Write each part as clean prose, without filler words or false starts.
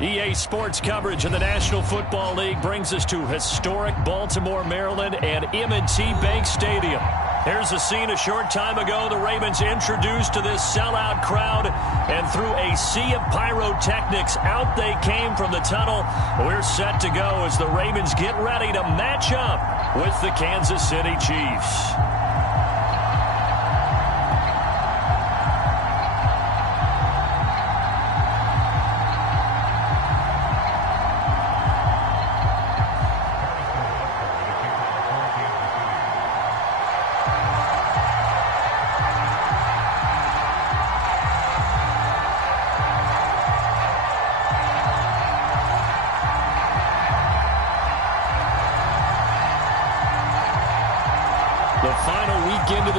EA Sports coverage in the National Football League brings us to historic Baltimore, Maryland, and M&T Bank Stadium. Here's a scene a short time ago. The Ravens introduced to this sellout crowd, and through a sea of pyrotechnics, out they came from the tunnel. We're set to go as the Ravens get ready to match up with the Kansas City Chiefs.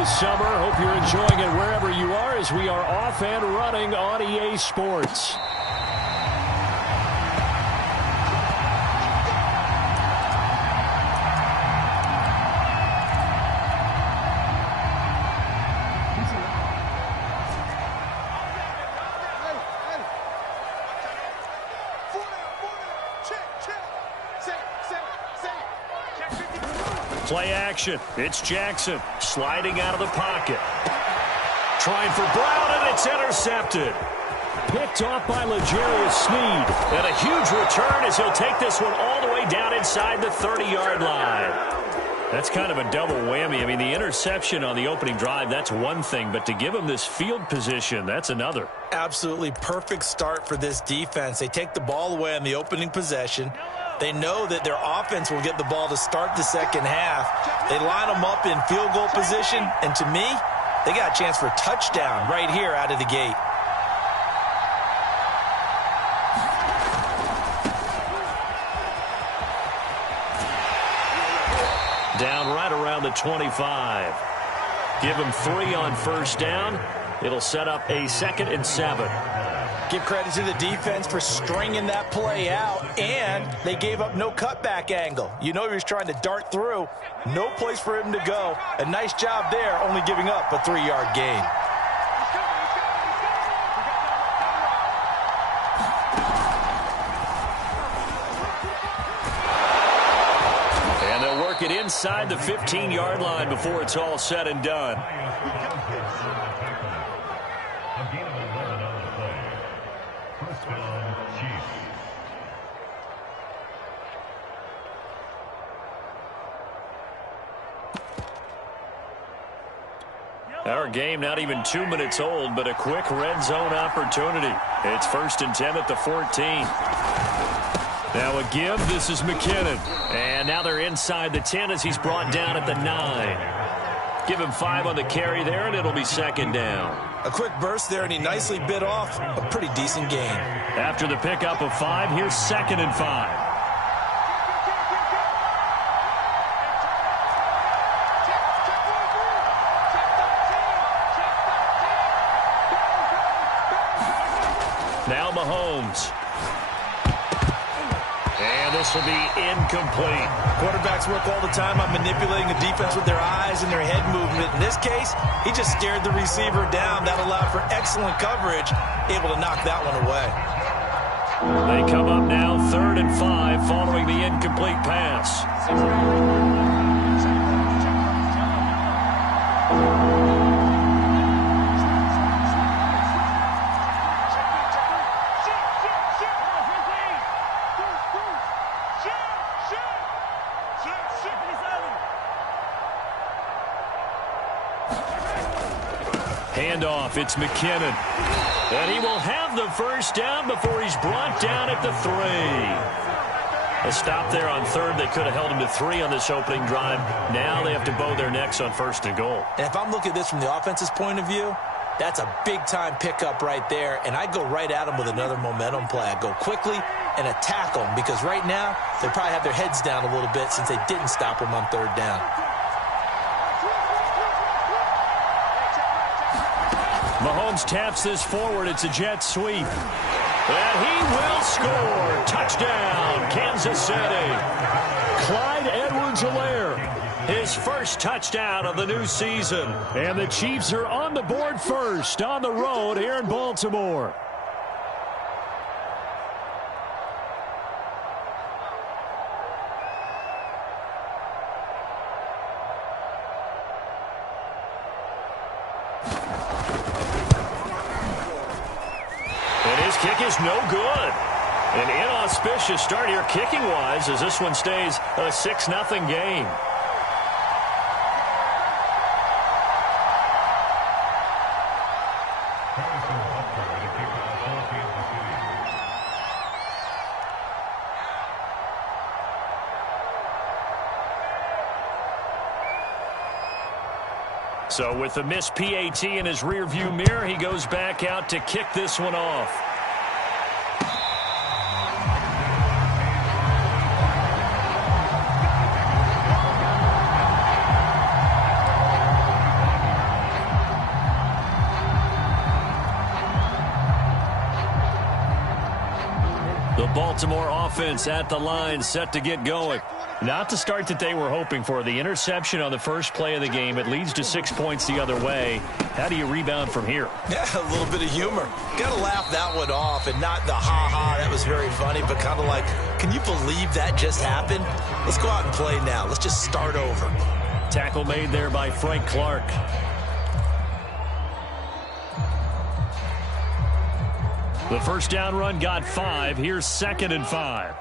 Summer. Hope you're enjoying it wherever you are as we are off and running on EA Sports. Play action. It's Jackson sliding out of the pocket. Trying for Brown, and it's intercepted. Picked off by L'Jarius Sneed. And a huge return as he'll take this one all the way down inside the 30-yard line. That's kind of a double whammy. I mean, the interception on the opening drive, that's one thing. But to give him this field position, that's another. Absolutely perfect start for this defense. They take the ball away on the opening possession. They know that their offense will get the ball to start the second half. They line them up in field goal position, and to me, they got a chance for a touchdown right here out of the gate. Down right around the 25. Give him 3 on first down. It'll set up a 2nd and 7. Give credit to the defense for stringing that play out, and they gave up no cutback angle. You know he was trying to dart through. No place for him to go. A nice job there, only giving up a 3-yard gain. And they'll work it inside the 15-yard line before it's all said and done. Our game not even 2 minutes old, but a quick red zone opportunity. It's 1st and 10 at the 14. Now a give. This is McKinnon. And now they're inside the 10 as he's brought down at the 9. Give him 5 on the carry there, and it'll be 2nd down. A quick burst there, and he nicely bit off a pretty decent gain. After the pickup of 5, here's 2nd and 5. Now Mahomes. And this will be incomplete. Quarterbacks work all the time on manipulating the defense with their eyes and their head movement. In this case, he just stared the receiver down. That allowed for excellent coverage, able to knock that one away. They come up now 3rd and 5 following the incomplete pass. Handoff, it's McKinnon. And he will have the first down before he's brought down at the 3. A stop there on 3rd. They could have held him to 3 on this opening drive. Now they have to bow their necks on 1st and goal. And if I'm looking at this from the offense's point of view, that's a big-time pickup right there. And I go right at him with another momentum play. I go quickly and attack them because right now they probably have their heads down a little bit since they didn't stop him on 3rd down. Mahomes taps this forward. It's a jet sweep. And he will score. Touchdown, Kansas City. Clyde Edwards-Helaire, his first touchdown of the new season. And the Chiefs are on the board first on the road here in Baltimore. His kick is no good. An inauspicious start here kicking-wise as this one stays a 6-0 game. So with the missed PAT in his rearview mirror, he goes back out to kick this one off. The Baltimore offense at the line, set to get going. Not the start that they were hoping for. The interception on the first play of the game, it leads to 6 points the other way. How do you rebound from here? Yeah, a little bit of humor. Got to laugh that one off, and not the ha-ha, that was very funny, but kind of like, can you believe that just happened? Let's go out and play now. Let's just start over. Tackle made there by Frank Clark. The first down run got 5. Here's 2nd and 5.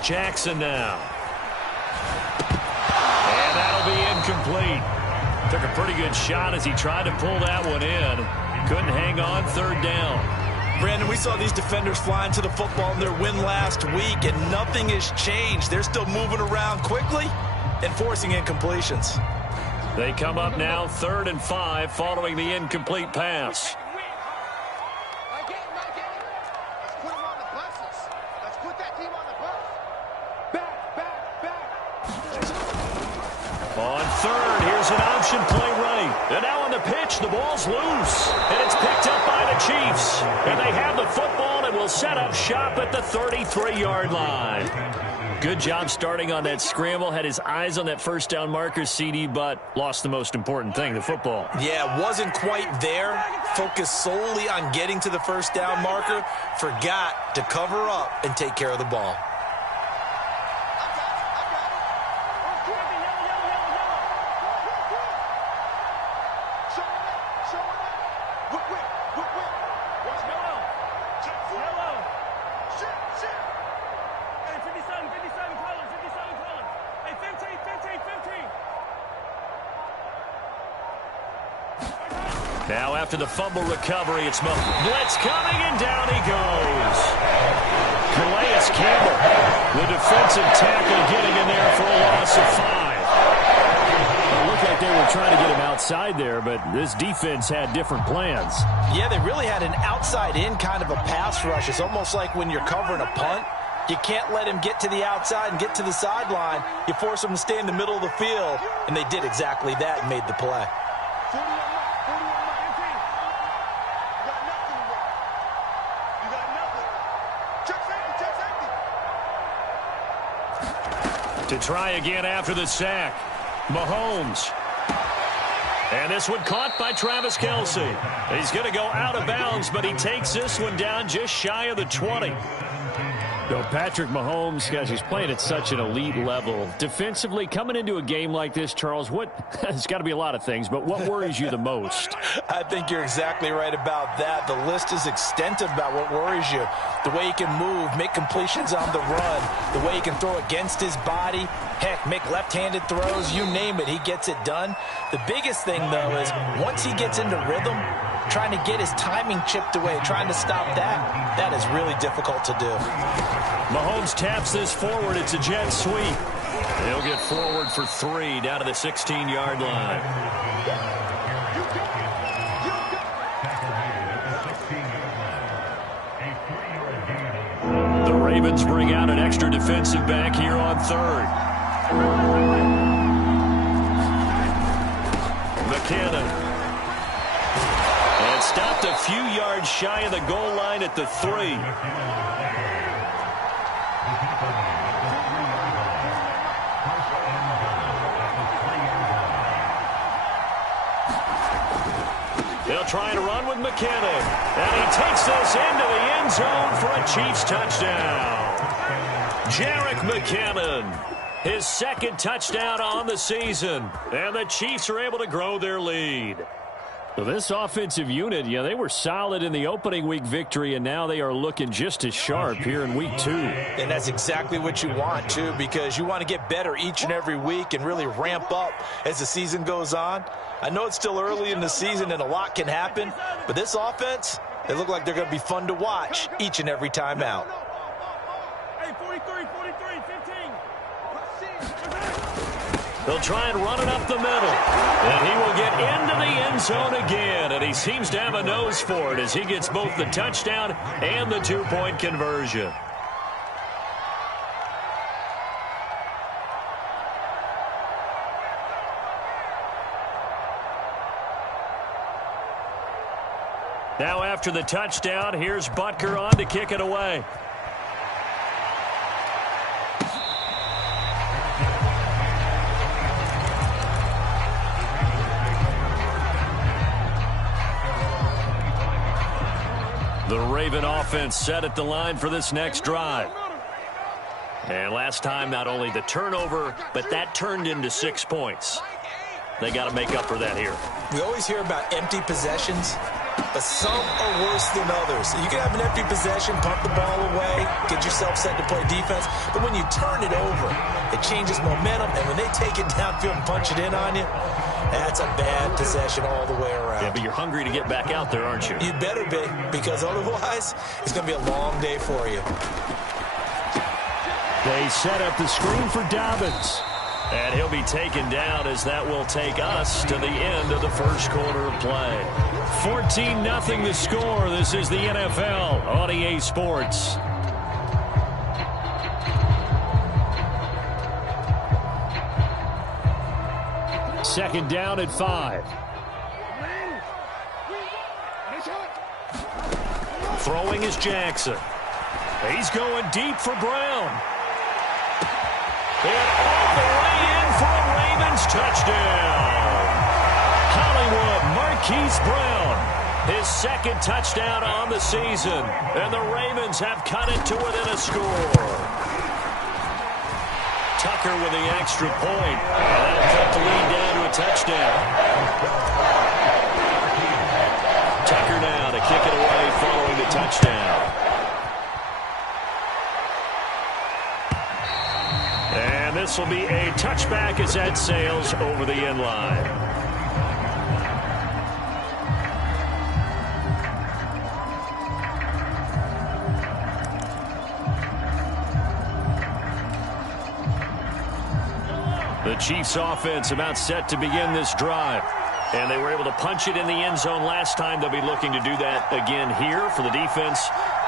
Jackson now. And that'll be incomplete. Took a pretty good shot as he tried to pull that one in. Couldn't hang on, 3rd down. Brandon, we saw these defenders flying to the football in their win last week, and nothing has changed. They're still moving around quickly and forcing incompletions. They come up now 3rd and 5 following the incomplete pass. On 3rd, here's an option play right. And now on the pitch, the ball's loose. And it's picked up by the Chiefs. And they have the football and will set up shop at the 33-yard line. Good job starting on that scramble. Had his eyes on that first down marker, CD, but lost the most important thing, the football. Yeah, wasn't quite there. Focused solely on getting to the first down marker. Forgot to cover up and take care of the ball. Now after the fumble recovery, it's blitz coming, and down he goes. Calais Campbell, the defensive tackle, getting in there for a loss of 5. It looked like they were trying to get him outside there, but this defense had different plans. Yeah, they really had an outside-in kind of a pass rush. It's almost like when you're covering a punt. You can't let him get to the outside and get to the sideline. You force him to stay in the middle of the field, and they did exactly that and made the play. To try again after the sack, Mahomes. And this one caught by Travis Kelce. He's going to go out of bounds, but he takes this one down just shy of the 20. So Patrick Mahomes, guys, he's playing at such an elite level. Defensively, coming into a game like this, Charles, it's got to be a lot of things, but what worries you the most? I think you're exactly right about that. The list is extensive about what worries you. The way he can move, make completions on the run, the way he can throw against his body, heck, make left-handed throws, you name it, he gets it done. The biggest thing, though, is once he gets into rhythm, trying to get his timing chipped away, trying to stop that is really difficult to do. Mahomes taps this forward. It's a jet sweep. He'll get forward for 3 down to the 16-yard line. The Ravens bring out an extra defensive back here on 3rd. McKinnon. And stopped a few yards shy of the goal line at the 3. They'll try to run with McKinnon. And he takes this into the end zone for a Chiefs touchdown. Jerick McKinnon. His second touchdown on the season. And the Chiefs are able to grow their lead. Well, this offensive unit, they were solid in the opening week victory, and now they are looking just as sharp here in week 2. And that's exactly what you want, too, because you want to get better each and every week and really ramp up as the season goes on. I know it's still early in the season and a lot can happen, but this offense, they look like they're going to be fun to watch each and every time out. Hey, 43, 15. They'll try and run it up the middle. And he will get into the end zone again. And he seems to have a nose for it as he gets both the touchdown and the 2-point conversion. Now after the touchdown, here's Butker on to kick it away. The Raven offense set at the line for this next drive. And last time, not only the turnover, but that turned into 6 points. They got to make up for that here. We always hear about empty possessions, but some are worse than others. You can have an empty possession, pump the ball away, get yourself set to play defense, but when you turn it over, it changes momentum, and when they take it downfield and punch it in on you, that's a bad possession all the way around. Yeah, but you're hungry to get back out there, aren't you? You better be, because otherwise, it's going to be a long day for you. They set up the screen for Dobbins. And he'll be taken down as that will take us to the end of the first quarter of play. 14-0 the score. This is the NFL on EA Sports. Second down at 5. Throwing is Jackson. He's going deep for Brown. And all the way in for a Ravens touchdown. Hollywood Marquise Brown, his second touchdown on the season. And the Ravens have cut it to within a score. Tucker with the extra point. And that'll cut the lead down to a touchdown. Tucker now to kick it away following the touchdown. And this will be a touchback as that sails over the end line. The Chiefs offense about set to begin this drive. And they were able to punch it in the end zone last time. They'll be looking to do that again here for the defense.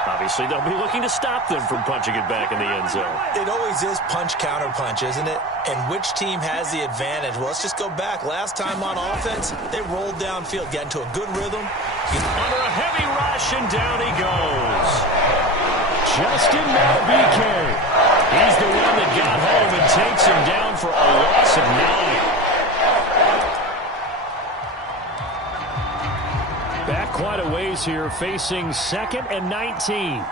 Obviously, they'll be looking to stop them from punching it back in the end zone. It always is punch-counter-punch, isn't it? And which team has the advantage? Well, let's just go back. Last time on offense, they rolled downfield, got into a good rhythm. Under a heavy rush, and down he goes. Justin Madubuike. He's the one that got home and takes him down for a loss of 9. Back quite a ways here, facing 2nd and 19.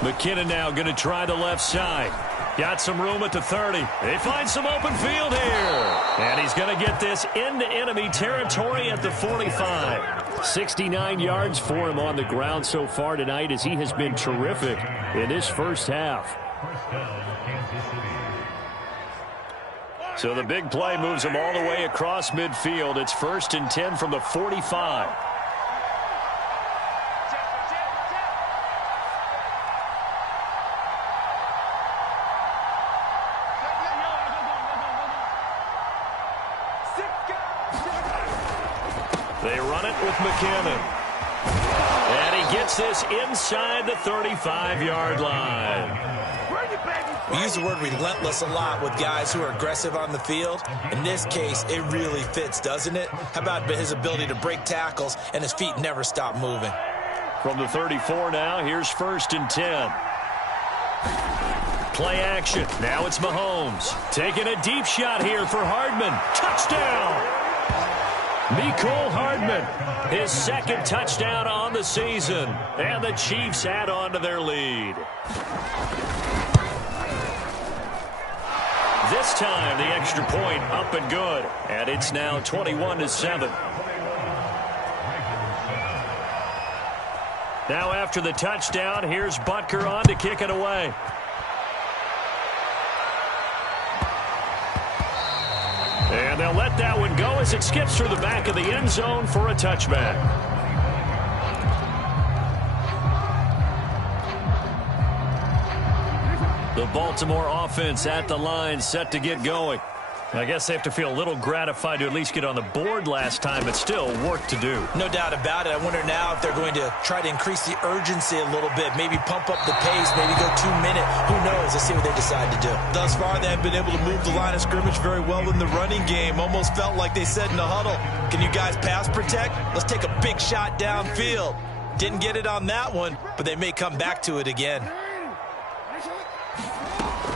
McKinnon now going to try the left side. Got some room at the 30. They find some open field here. And he's going to get this into enemy territory at the 45. 69 yards for him on the ground so far tonight as he has been terrific in this first half. So the big play moves him all the way across midfield. It's 1st and 10 from the 45. They run it with McKinnon. And he gets this inside the 35-yard line. We use the word relentless a lot with guys who are aggressive on the field. In this case, it really fits, doesn't it? How about his ability to break tackles and his feet never stop moving? From the 34 now, here's 1st and 10. Play action. Now it's Mahomes. Taking a deep shot here for Hardman. Touchdown! Mecole Hardman, his second touchdown on the season. And the Chiefs add on to their lead. This time, the extra point up and good. And it's now 21-7. Now after the touchdown, here's Butker on to kick it away. And they'll let that one go as it skips through the back of the end zone for a touchback. The Baltimore offense at the line, set to get going. I guess they have to feel a little gratified to at least get on the board last time, but still work to do. No doubt about it. I wonder now if they're going to try to increase the urgency a little bit, maybe pump up the pace, maybe go 2 minute. Who knows? Let's see what they decide to do. Thus far, they have been able to move the line of scrimmage very well in the running game. Almost felt like they said in the huddle, can you guys pass protect? Let's take a big shot downfield. Didn't get it on that one, but they may come back to it again.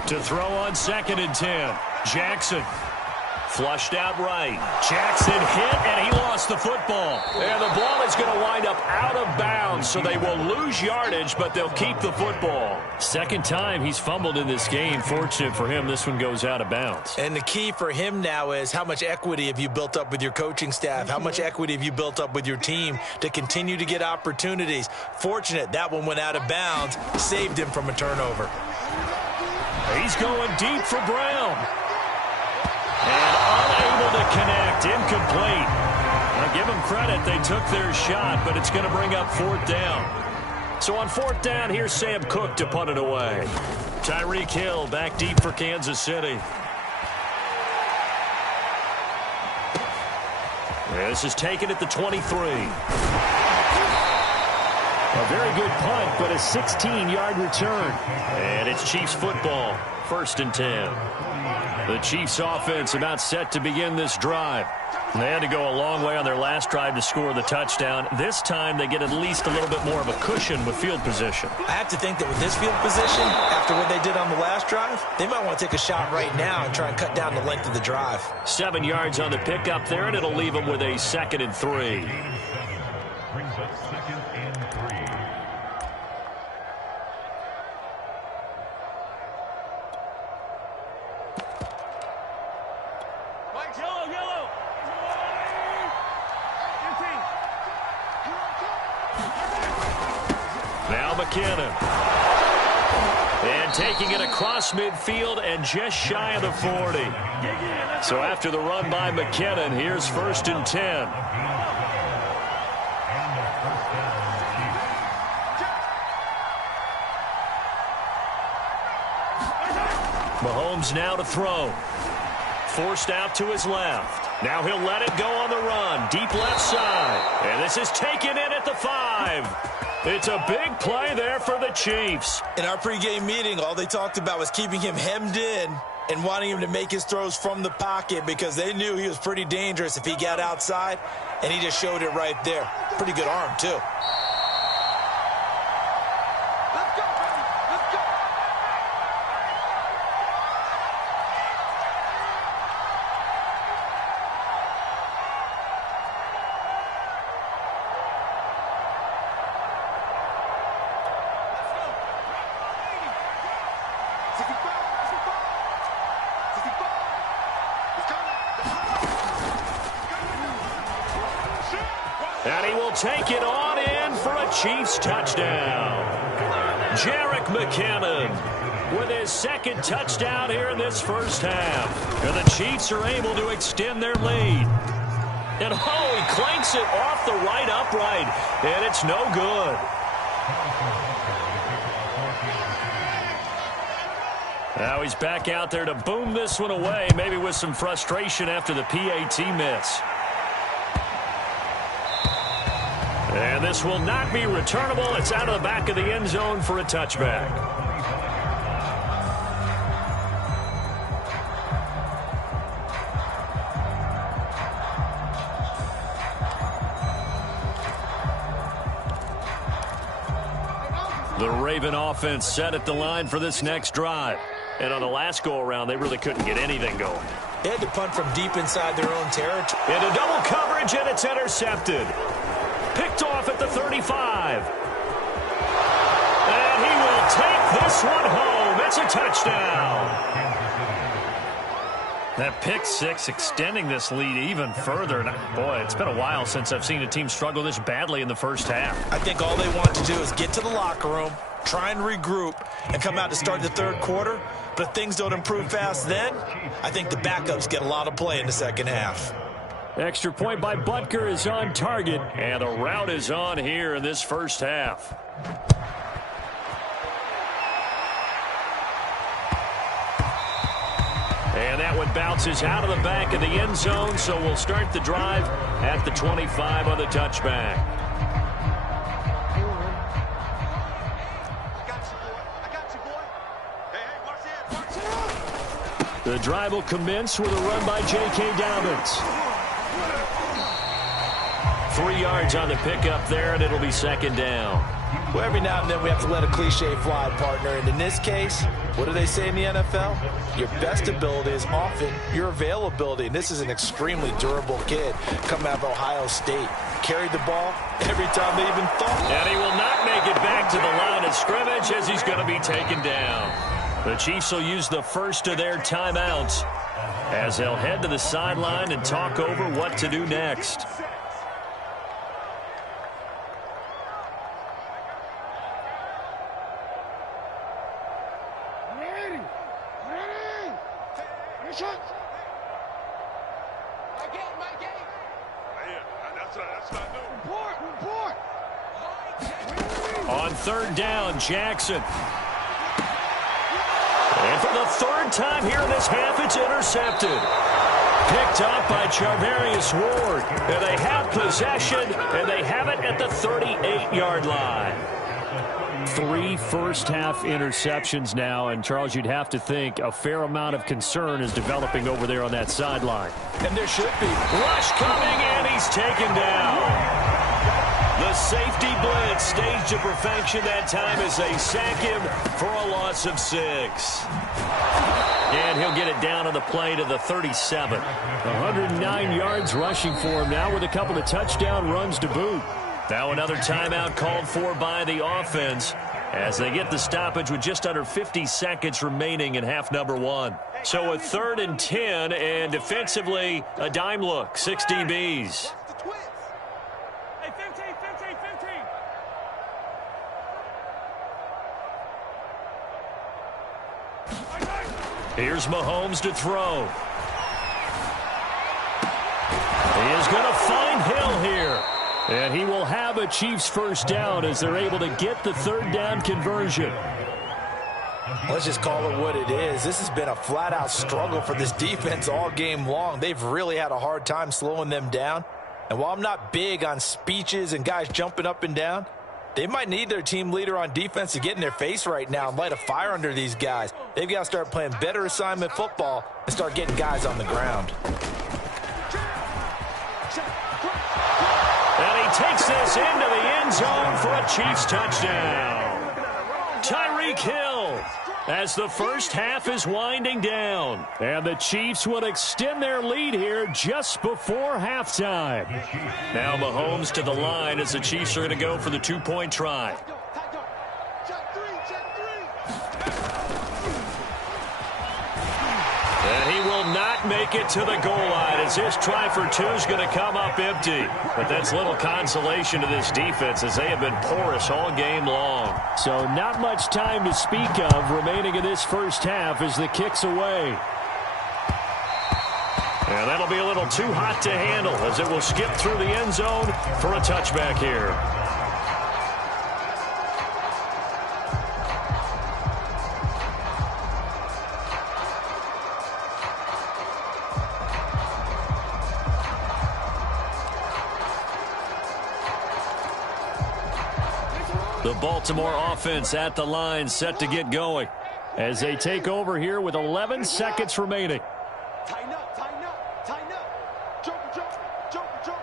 To throw on 2nd and 10. Jackson. Flushed out right. Jackson hit, and he lost the football. And the ball is going to wind up out of bounds, so they will lose yardage, but they'll keep the football. Second time he's fumbled in this game. Fortunate for him, this one goes out of bounds. And the key for him now is how much equity have you built up with your coaching staff? How much equity have you built up with your team to continue to get opportunities? Fortunate that one went out of bounds, saved him from a turnover. He's going deep for Brown. And unable to connect. Incomplete. Now give them credit. They took their shot, but it's going to bring up 4th down. So on 4th down, here's Sam Cook to punt it away. Tyreek Hill back deep for Kansas City. This is taken at the 23. A very good punt, but a 16-yard return. And it's Chiefs football. 1st and 10. The Chiefs offense about set to begin this drive. They had to go a long way on their last drive to score the touchdown. This time they get at least a little bit more of a cushion with field position. I have to think that with this field position, after what they did on the last drive, they might want to take a shot right now and try and cut down the length of the drive. 7 yards on the pickup there, and it'll leave them with a 2nd and 3. Brings up 2nd and 3. Yellow. 15. Now McKinnon. And taking it across midfield and just shy of the 40. So after the run by McKinnon, here's 1st and 10. Mahomes now to throw. Forced out to his left. Now he'll let it go on the run. Deep left side. And this is taken in at the 5. It's a big play there for the Chiefs. In our pregame meeting, all they talked about was keeping him hemmed in and wanting him to make his throws from the pocket because they knew he was pretty dangerous if he got outside, and he just showed it right there. Pretty good arm, too. And he will take it on in for a Chiefs touchdown. Jerick McKinnon with his 2nd touchdown here in this first half. And the Chiefs are able to extend their lead. And oh, he clanks it off the right upright. And it's no good. Now he's back out there to boom this one away, maybe with some frustration after the PAT miss. And this will not be returnable. It's out of the back of the end zone for a touchback. The Raven offense set at the line for this next drive. And on the last go-around, they really couldn't get anything going. They had to punt from deep inside their own territory. Into double coverage, and it's intercepted. Picked off at the 35. And he will take this one home. It's a touchdown. That pick six extending this lead even further. And boy, it's been a while since I've seen a team struggle this badly in the first half. I think all they want to do is get to the locker room, try and regroup, and come out to start the third quarter. But if things don't improve fast then, I think the backups get a lot of play in the second half. Extra point by Butker is on target. And the route is on here in this first half. And that one bounces out of the back of the end zone, so we'll start the drive at the 25 on the touchback. The drive will commence with a run by J.K. Dobbins. 3 yards on the pickup there, and it'll be second down. Well, every now and then we have to let a cliche fly, partner. And in this case, what do they say in the NFL? Your best ability is often your availability. And this is an extremely durable kid coming out of Ohio State. Carried the ball every time they even thought. And he will not make it back to the line of scrimmage as he's going to be taken down. The Chiefs will use the first of their timeouts as they'll head to the sideline and talk over what to do next. On third down, Jackson. And for the third time here in this half, it's intercepted. Picked up by Charvarius Ward. And they have possession, and they have it at the 38-yard line. 3 first-half interceptions now, and Charles, you'd have to think a fair amount of concern is developing over there on that sideline. And there should be. Rush coming, and he's taken down. The safety blitz staged to perfection that time as they sack him for a loss of 6. And he'll get it down on the play to the 37. 109 yards rushing for him now with a couple of touchdown runs to boot. Now another timeout called for by the offense as they get the stoppage with just under 50 seconds remaining in half number 1. So a 3rd and 10, and defensively a dime look, 6 DBs. Here's Mahomes to throw. He is going to find Hill here. And he will have a Chiefs first down as they're able to get the third down conversion. Let's just call it what it is. This has been a flat-out struggle for this defense all game long. They've really had a hard time slowing them down. And while I'm not big on speeches and guys jumping up and down, they might need their team leader on defense to get in their face right now and light a fire under these guys. They've got to start playing better assignment football and start getting guys on the ground. And he takes this into the end zone for a Chiefs touchdown. Tyreek Hill as the first half is winding down. And the Chiefs will extend their lead here just before halftime. Now Mahomes to the line as the Chiefs are going to go for the 2-point try. And he will not make it to the goal line as this try for 2 is going to come up empty. But that's little consolation to this defense as they have been porous all game long. So not much time to speak of remaining in this first half as the kick's away. And that'll be a little too hot to handle as it will skip through the end zone for a touchback here. The Baltimore offense at the line set to get going as they take over here with 11 seconds remaining. Tighten up, tighten up, tighten up. Joker, joker, joker, joker.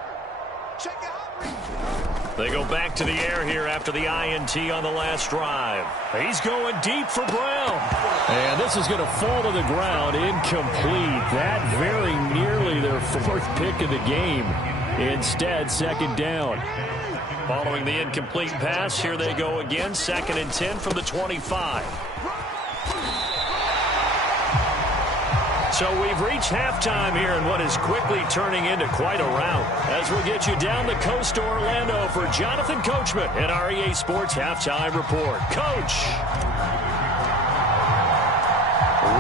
Check it out. They go back to the air here after the INT on the last drive. He's going deep for Brown. And this is going to fall to the ground, incomplete. That very nearly their fourth pick of the game. Instead, second down. Following the incomplete pass, here they go again. 2nd and 10 from the 25. So we've reached halftime here in what is quickly turning into quite a rout. As we'll get you down the coast to Orlando for Jonathan Coachman at our EA Sports Halftime Report. Coach!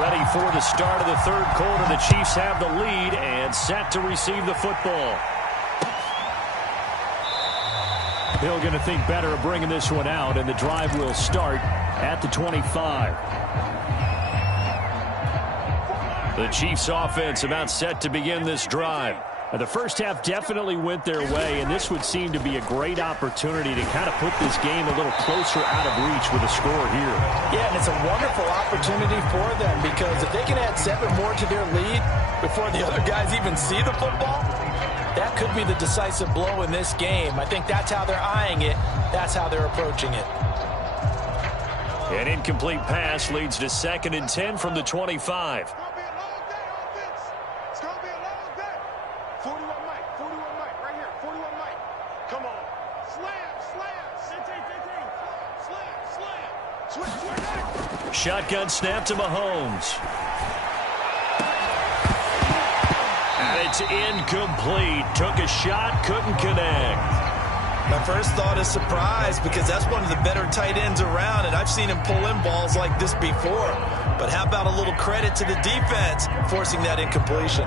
Ready for the start of the third quarter. The Chiefs have the lead and set to receive the football. Hill going to think better of bringing this one out, and the drive will start at the 25. The Chiefs offense about set to begin this drive. The first half definitely went their way, and this would seem to be a great opportunity to kind of put this game a little closer out of reach with a score here. Yeah, and it's a wonderful opportunity for them because if they can add 7 more to their lead before the other guys even see the football, that could be the decisive blow in this game. I think that's how they're eyeing it. That's how they're approaching it. An incomplete pass leads to 2nd and 10 from the 25. Shotgun snap to Mahomes. And it's incomplete. Took a shot, couldn't connect. My first thought is surprise because that's one of the better tight ends around, and I've seen him pull in balls like this before. But how about a little credit to the defense forcing that incompletion?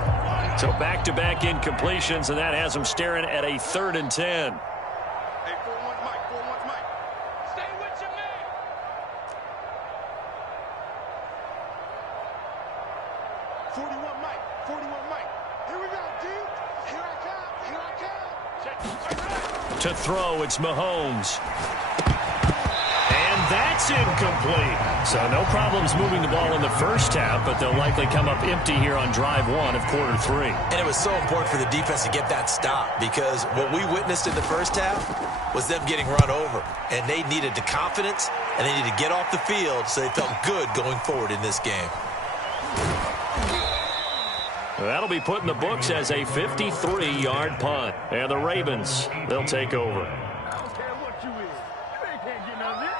So back-to-back incompletions, and that has him staring at a 3rd and 10. To throw, it's Mahomes. And that's incomplete. So no problems moving the ball in the first half, but they'll likely come up empty here on drive 1 of quarter 3. And it was so important for the defense to get that stop because what we witnessed in the first half was them getting run over. And they needed the confidence, and they needed to get off the field so they felt good going forward in this game. That'll be put in the books as a 53-yard punt. And the Ravens, they'll take over. I don't care what you is. You ain't can't get none of this.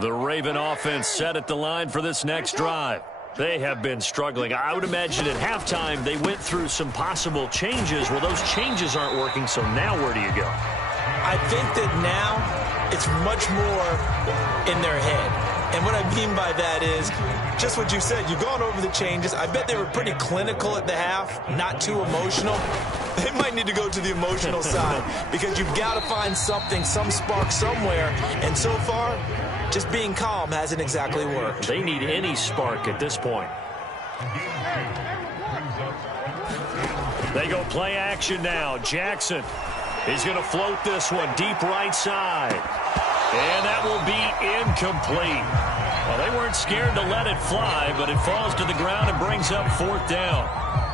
The Raven offense set at the line for this next drive. They have been struggling. I would imagine at halftime they went through some possible changes. Well, those changes aren't working, so now where do you go? I think that now it's much more in their head. And what I mean by that is just what you said. You've gone over the changes. I bet they were pretty clinical at the half, not too emotional. They might need to go to the emotional side because you've got to find something, some spark somewhere. And so far, just being calm hasn't exactly worked. They need any spark at this point. They go play action now. Jackson is going to float this one deep right side. And that will be incomplete. Well, they weren't scared to let it fly, but it falls to the ground and brings up 4th down.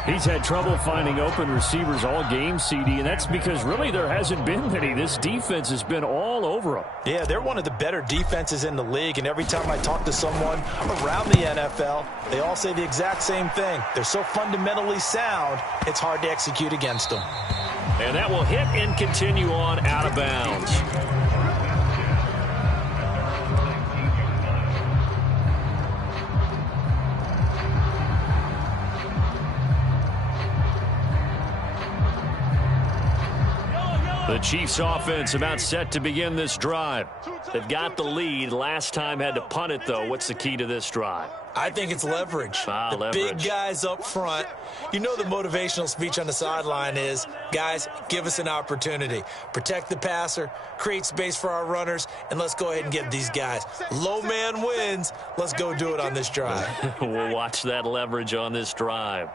He's had trouble finding open receivers all game, CD, and that's because really there hasn't been many. This defense has been all over them. Yeah, they're one of the better defenses in the league, and every time I talk to someone around the NFL, they all say the exact same thing. They're so fundamentally sound, it's hard to execute against them. And that will hit and continue on out of bounds. The Chiefs offense about set to begin this drive. They've got the lead. Last time had to punt it, though. What's the key to this drive? I think it's leverage. The leverage. Big guys up front. You know the motivational speech on the sideline is, guys, give us an opportunity. Protect the passer, create space for our runners, and let's go ahead and get these guys. Low man wins. Let's go do it on this drive. We'll watch that leverage on this drive.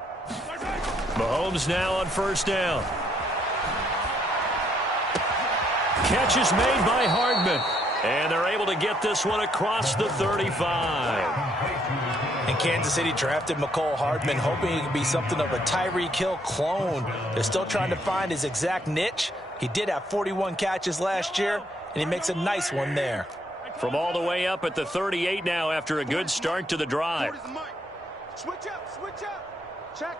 Mahomes now on 1st down. Catch is made by Hardman. And they're able to get this one across the 35. And Kansas City drafted McCole Hardman, hoping he could be something of a Tyreek Hill clone. They're still trying to find his exact niche. He did have 41 catches last year, and he makes a nice one there. From all the way up at the 38 now after a good start to the drive. Switch up, switch up. Check.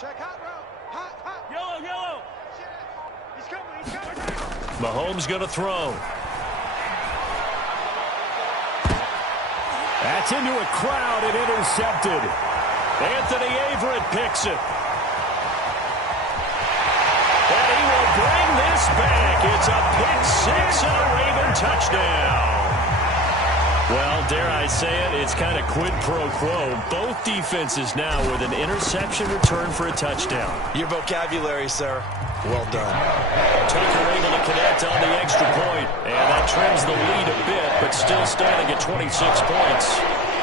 Check hot route. Hot, hot. Yellow, yellow. He's coming, he's coming. Mahomes going to throw. That's into a crowd and intercepted. Anthony Averett picks it. And he will bring this back. It's a pick six and a Raven touchdown. Well, dare I say it, it's kind of quid pro quo. Both defenses now with an interception return for a touchdown. Your vocabulary, sir. Well done. Tucker able to connect on the extra point, and that trims the lead a bit, but still standing at 26 points.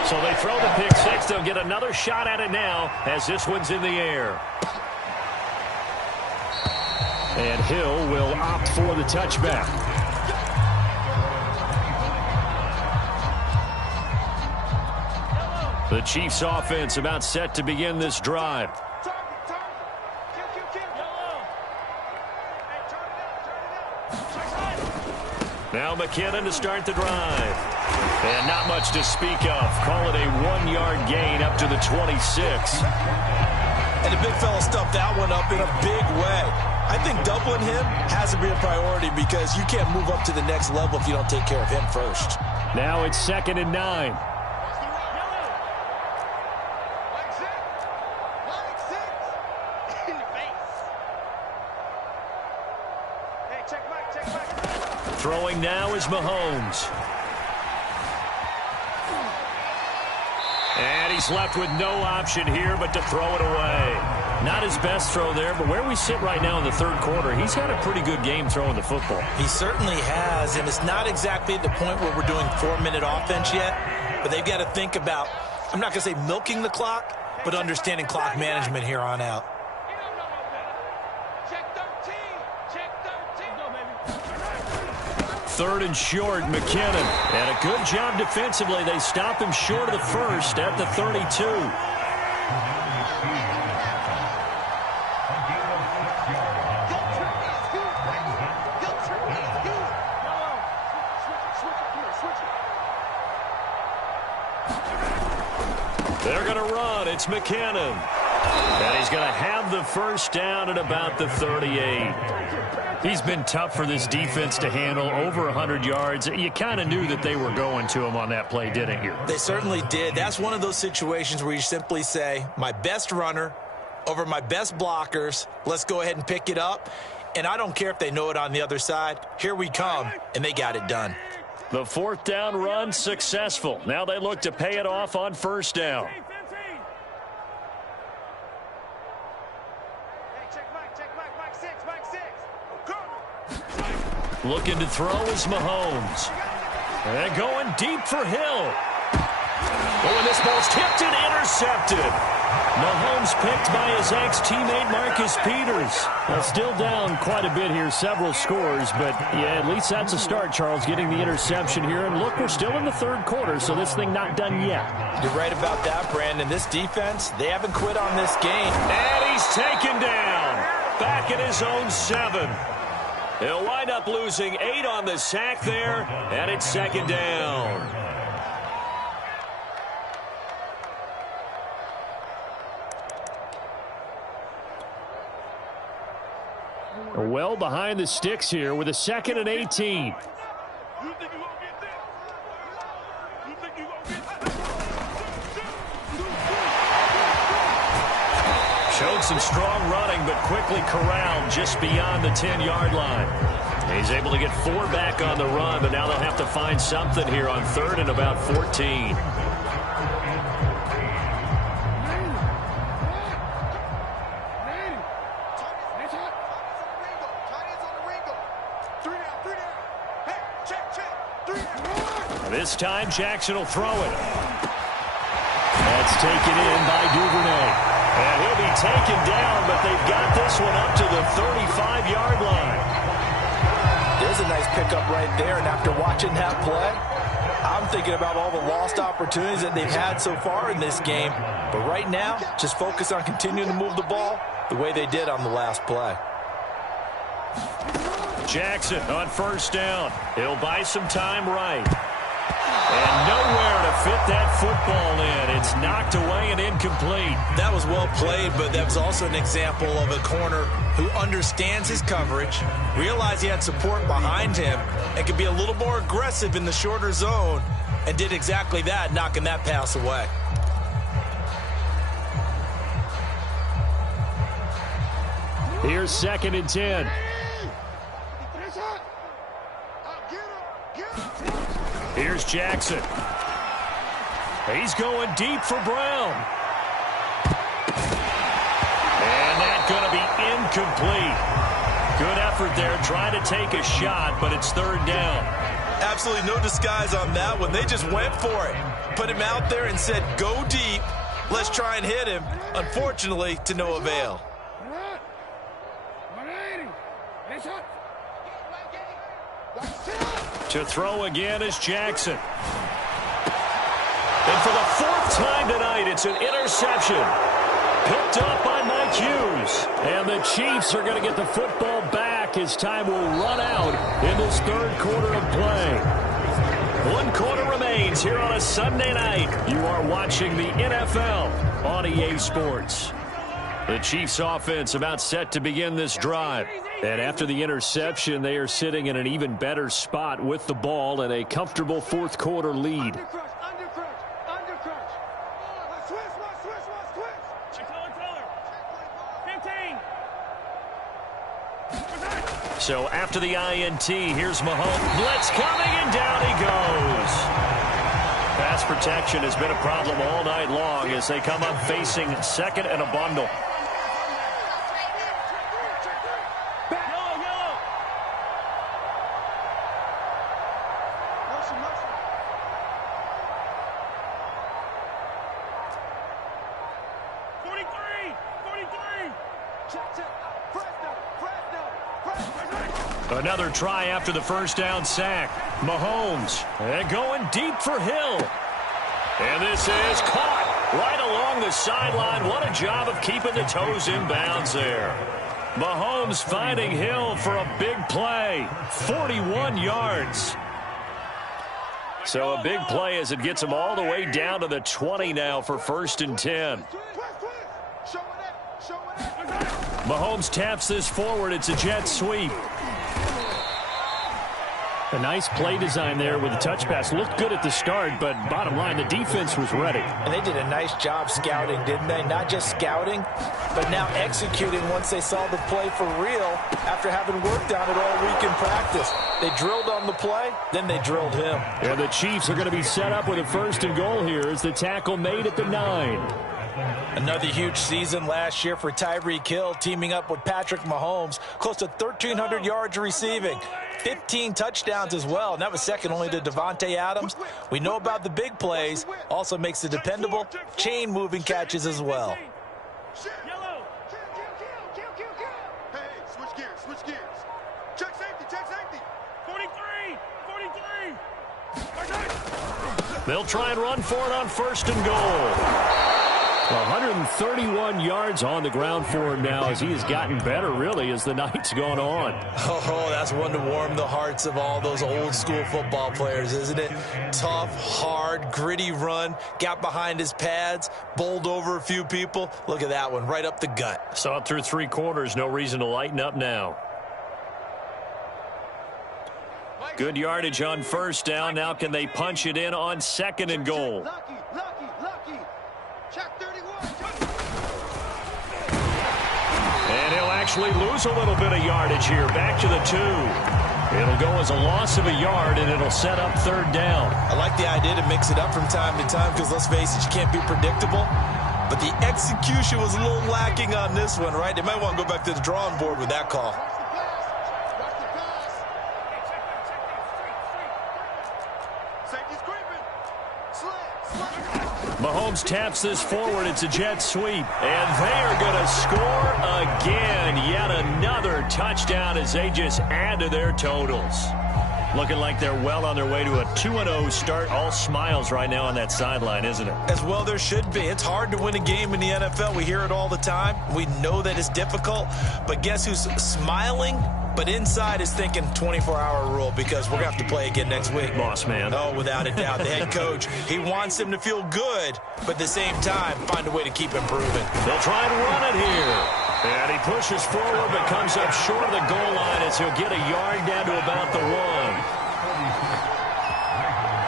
So they throw the pick six. They'll get another shot at it now as this one's in the air. And Hill will opt for the touchback. The Chiefs offense about set to begin this drive. Now McKinnon to start the drive. And not much to speak of. Call it a 1-yard gain up to the 26. And the big fella stuffed that one up in a big way. I think doubling him has to be a priority because you can't move up to the next level if you don't take care of him first. Now it's 2nd and 9. Throwing now is Mahomes. And he's left with no option here but to throw it away. Not his best throw there, but where we sit right now in the third quarter, he's had a pretty good game throwing the football. He certainly has, and it's not exactly at the point where we're doing 4-minute offense yet, but they've got to think about, I'm not going to say milking the clock, but understanding clock management here on out. Third and short, McKinnon. And a good job defensively. They stop him short of the first at the 32. They're going to run. It's McKinnon. And he's going to have the first down at about the 38. He's been tough for this defense to handle, over 100 yards. You kind of knew that they were going to him on that play, didn't you? They certainly did. That's one of those situations where you simply say, my best runner over my best blockers, let's go ahead and pick it up. And I don't care if they know it on the other side. Here we come, and they got it done. The 4th down run successful. Now they look to pay it off on 1st down. Looking to throw is Mahomes. And going deep for Hill. Oh, and this ball's tipped and intercepted. Mahomes picked by his ex-teammate Marcus Peters. Well, still down quite a bit here, several scores, but yeah, at least that's a start, Charles, getting the interception here. And look, we're still in the third quarter, so this thing not done yet. You're right about that, Brandon. This defense, they haven't quit on this game. And he's taken down. Back at his own 7. He'll wind up losing 8 on the sack there, and it's 2nd down. Well behind the sticks here with a 2nd and 18. Showed some strong running, but quickly corralled just beyond the 10-yard line. He's able to get 4 back on the run, but now they'll have to find something here on 3rd and about 14. This time Jackson will throw it. That's taken in by Duvernay. And he'll be taken down, but they've got this one up to the 35-yard line. There There's a nice pickup right there, and after watching that play, I'm thinking about all the lost opportunities that they've had so far in this game. But right now, just focus on continuing to move the ball the way they did on the last play. Jackson on first down. He'll buy some time right. And nowhere to fit that football in. It's knocked away and incomplete. That was well played, but that was also an example of a corner who understands his coverage, realized he had support behind him, and could be a little more aggressive in the shorter zone, and did exactly that, knocking that pass away. Here's 2nd and 10. Here's Jackson. He's going deep for Brown. And that's going to be incomplete. Good effort there, trying to take a shot, but it's 3rd down. Absolutely no disguise on that one. They just went for it. Put him out there and said, go deep. Let's try and hit him. Unfortunately, to no avail. To throw again is Jackson. And for the 4th time tonight, it's an interception. Picked up by Mike Hughes. And the Chiefs are going to get the football back as time will run out in this 3rd quarter of play. 1 quarter remains here on a Sunday night. You are watching the NFL on EA Sports. The Chiefs offense about set to begin this drive. And after the interception, they are sitting in an even better spot with the ball and a comfortable 4th quarter lead. So after the INT, here's Mahomes. Blitz coming, and down he goes. Pass protection has been a problem all night long as they come up facing 2nd and a bundle. Another try after the 1st down sack. Mahomes and going deep for Hill. And this is caught right along the sideline. What a job of keeping the toes in bounds there. Mahomes finding Hill for a big play. 41 yards. So a big play as it gets him all the way down to the 20 now for 1st and 10. Mahomes taps this forward. It's a jet sweep. A nice play design there with the touch pass. Looked good at the start, but bottom line, the defense was ready. And they did a nice job scouting, didn't they? Not just scouting, but now executing once they saw the play for real after having worked on it all week in practice. They drilled on the play, then they drilled him. And the Chiefs are going to be set up with a 1st and goal here as the tackle made at the 9. Another huge season last year for Tyreek Hill, teaming up with Patrick Mahomes. Close to 1,300 yards receiving. 15 touchdowns as well, and that was second only to Devontae Adams. We know about the big plays. Also makes the dependable chain-moving catches as well. Hey, switch gears. Check safety. 43. They'll try and run for it on 1st and goal. 131 yards on the ground for him now as he has gotten better, really, as the night's gone on. Oh, that's one to warm the hearts of all those old-school football players, isn't it? Tough, hard, gritty run, got behind his pads, bowled over a few people. Look at that one, right up the gut. Saw it through 3 quarters, no reason to lighten up now. Good yardage on 1st down. Now can they punch it in on 2nd and goal? Lucky. Check 31. And he'll actually lose a little bit of yardage here. Back to the 2. It'll go as a loss of a yard, and it'll set up 3rd down. I like the idea to mix it up from time to time because, let's face it, you can't be predictable. But the execution was a little lacking on this one, right? They might want to go back to the drawing board with that call. Mahomes taps this forward. It's a jet sweep. And they are going to score again. Yet another touchdown as they just add to their totals. Looking like they're well on their way to a 2-0 start. All smiles right now on that sideline, isn't it? As well there should be. It's hard to win a game in the NFL. We hear it all the time. We know that it's difficult. But guess who's smiling? But inside is thinking 24-hour rule because we're going to have to play again next week. Boss man. Oh, without a doubt. The head coach, he wants him to feel good, but at the same time, find a way to keep improving. They'll try and run it here. And he pushes forward but comes up short of the goal line as he'll get a yard down to about the 1.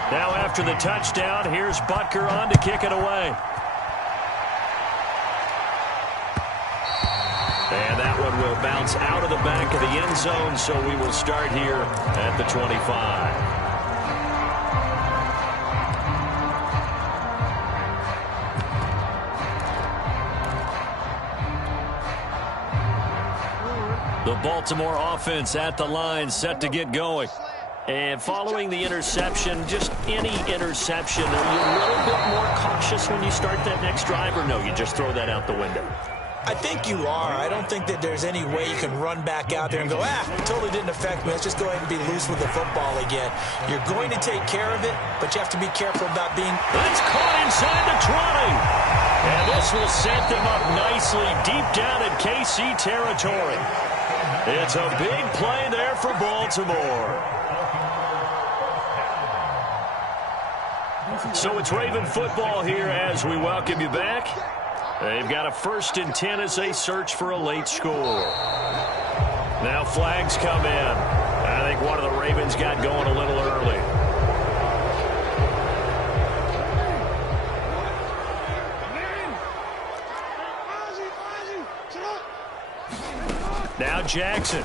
Now after the touchdown, here's Butker on to kick it away. And that one will bounce out of the back of the end zone, so we will start here at the 25. The Baltimore offense at the line, set to get going. And following the interception, just any interception, are you a little bit more cautious when you start that next drive, or no, you just throw that out the window? I think you are. I don't think that there's any way you can run back out there and go, it totally didn't affect me. Let's just go ahead and be loose with the football again. You're going to take care of it, but you have to be careful about being... It's caught inside the 20. And this will set them up nicely deep down in KC territory. It's a big play there for Baltimore. So it's Raven football here as we welcome you back. They've got a 1st and 10 as they search for a late score. Now flags come in. I think one of the Ravens got going a little early. Now Jackson.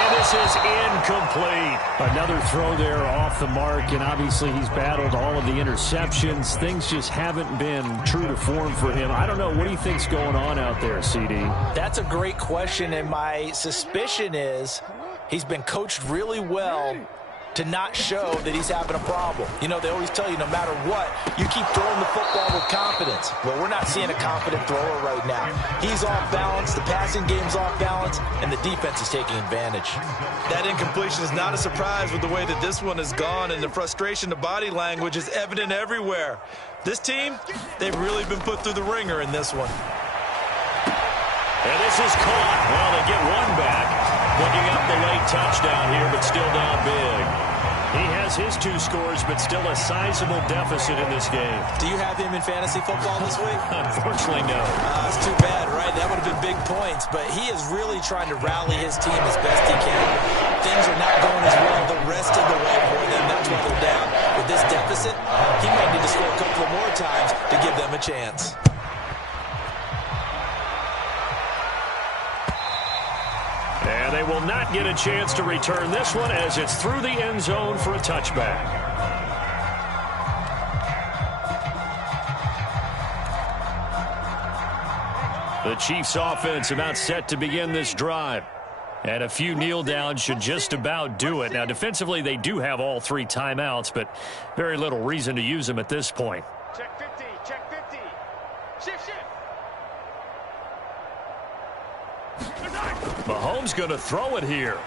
And this is incomplete. Another throw there off the mark, and obviously he's battled all of the interceptions. Things just haven't been true to form for him. I don't know. What do you think's going on out there, CD? That's a great question, and my suspicion is he's been coached really well to not show that he's having a problem. You know, they always tell you no matter what, you keep throwing the football with confidence. Well, we're not seeing a confident thrower right now. He's off balance, the passing game's off balance, and the defense is taking advantage. That incompletion is not a surprise with the way that this one has gone, and the frustration, the body language is evident everywhere. This team, they've really been put through the ringer in this one. And this is caught. Well, they get one back. Picking up the late touchdown here, but still down big. He has his 2 scores, but still a sizable deficit in this game. Do you have him in fantasy football this week? Unfortunately, no. It's too bad, right? That would have been big points, but he is really trying to rally his team as best he can. Things are not going as well the rest of the way for them. That's why they're down. With this deficit, he might need to score a couple of more times to give them a chance. And they will not get a chance to return this one as it's through the end zone for a touchback. The Chiefs offense about set to begin this drive. And a few kneel downs should just about do it. Now defensively they do have all 3 timeouts, but very little reason to use them at this point. Check 50, check 50. Shift. Mahomes going to throw it here.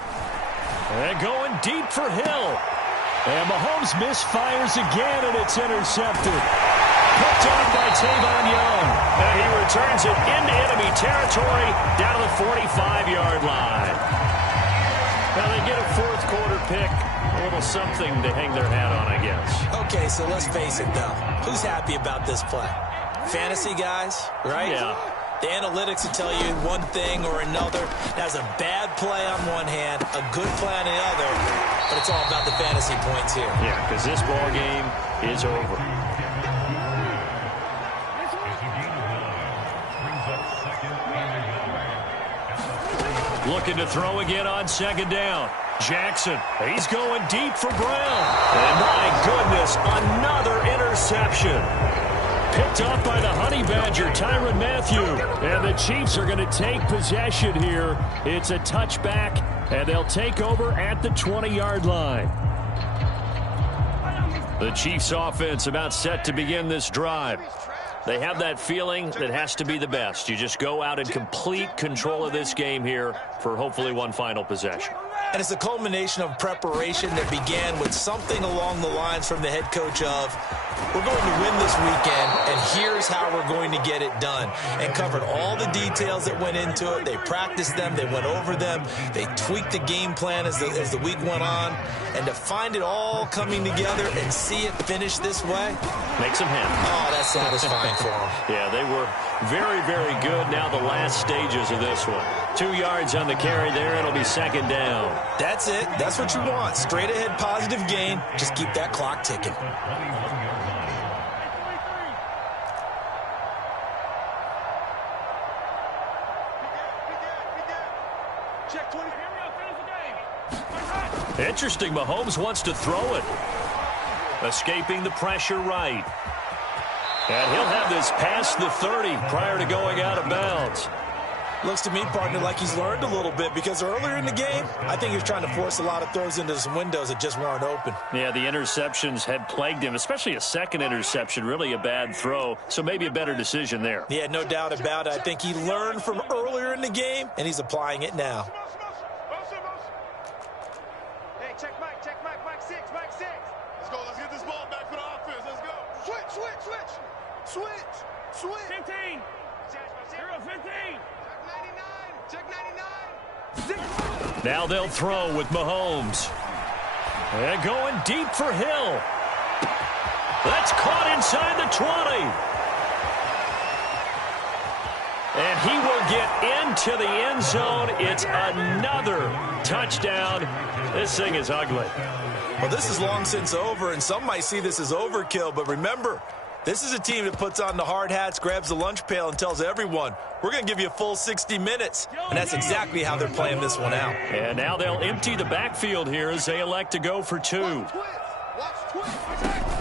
And going deep for Hill. And Mahomes misfires again, and it's intercepted. Picked off by Tavon Young. And he returns it into enemy territory down to the 45-yard line. Now they get a 4th quarter pick. A little something to hang their hat on, I guess. Okay, so let's face it, though. Who's happy about this play? Fantasy guys, right? Yeah. The analytics will tell you one thing or another. That's a bad play on one hand, a good play on the other, but it's all about the fantasy points here. Yeah, because this ball game is over. Looking to throw again on 2nd down. Jackson, he's going deep for Brown. And my goodness, another interception. Picked up by the Honey Badger, Tyrann Mathieu. And the Chiefs are going to take possession here. It's a touchback, and they'll take over at the 20-yard line. The Chiefs offense about set to begin this drive. They have that feeling that has to be the best. You just go out and complete control of this game here for hopefully one final possession. And it's a culmination of preparation that began with something along the lines from the head coach of, we're going to win this weekend, and here's how we're going to get it done. And covered all the details that went into it. They practiced them. They went over them. They tweaked the game plan as the week went on. And to find it all coming together and see it finish this way, makes them happy. Oh, that's satisfying for them. Yeah, they were very, very good. Now the last stages of this one. 2 yards on the carry there. It'll be second down. That's it. That's what you want. Straight ahead positive gain. Just keep that clock ticking. Interesting. Mahomes wants to throw it. Escaping the pressure right. And he'll have this past the 30 prior to going out of bounds. Looks to me, partner, like he's learned a little bit because earlier in the game, I think he was trying to force a lot of throws into some windows that just weren't open. Yeah, the interceptions had plagued him, especially a second interception, really a bad throw, so maybe a better decision there. Yeah, no doubt about it. I think he learned from earlier in the game, and he's applying it now. Hey, check Mike, Mike 6. Let's go, let's get this ball back for the offense, let's go. Switch. 15. 15. Check 99. Now they'll throw with Mahomes. And going deep for Hill. That's caught inside the 20. And he will get into the end zone. It's another touchdown. This thing is ugly. Well, this is long since over, and some might see this as overkill, but remember, this is a team that puts on the hard hats, grabs the lunch pail, and tells everyone, we're going to give you a full 60 minutes. And that's exactly how they're playing this one out. And now they'll empty the backfield here as they elect to go for two.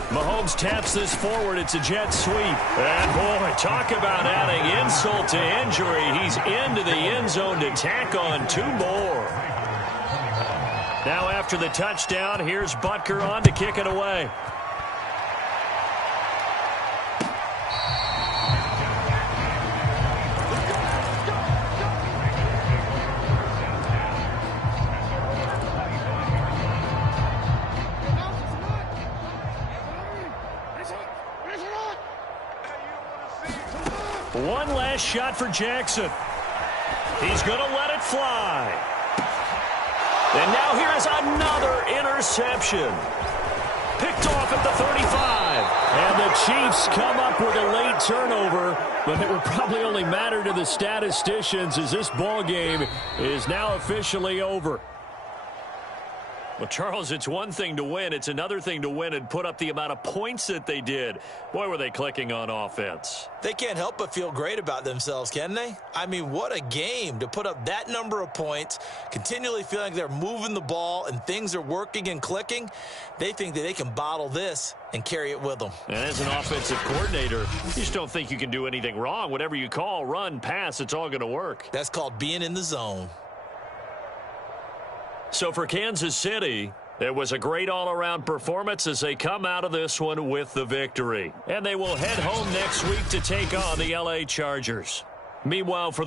Mahomes taps this forward. It's a jet sweep. And, boy, talk about adding insult to injury. He's into the end zone to tack on two more. Now after the touchdown, here's Butker on to kick it away. One last shot for Jackson. He's going to let it fly. And now here is another interception. Picked off at the 35. And the Chiefs come up with a late turnover, but it would probably only matter to the statisticians as this ball game is now officially over. Well, Charles, it's one thing to win. It's another thing to win and put up the amount of points that they did. Boy, were they clicking on offense. They can't help but feel great about themselves, can they? I mean, what a game to put up that number of points, continually feeling they're moving the ball and things are working and clicking. They think that they can bottle this and carry it with them. And as an offensive coordinator, you just don't think you can do anything wrong. Whatever you call, run, pass, it's all going to work. That's called being in the zone. So for Kansas City, it was a great all-around performance as they come out of this one with the victory. And they will head home next week to take on the LA Chargers. Meanwhile, for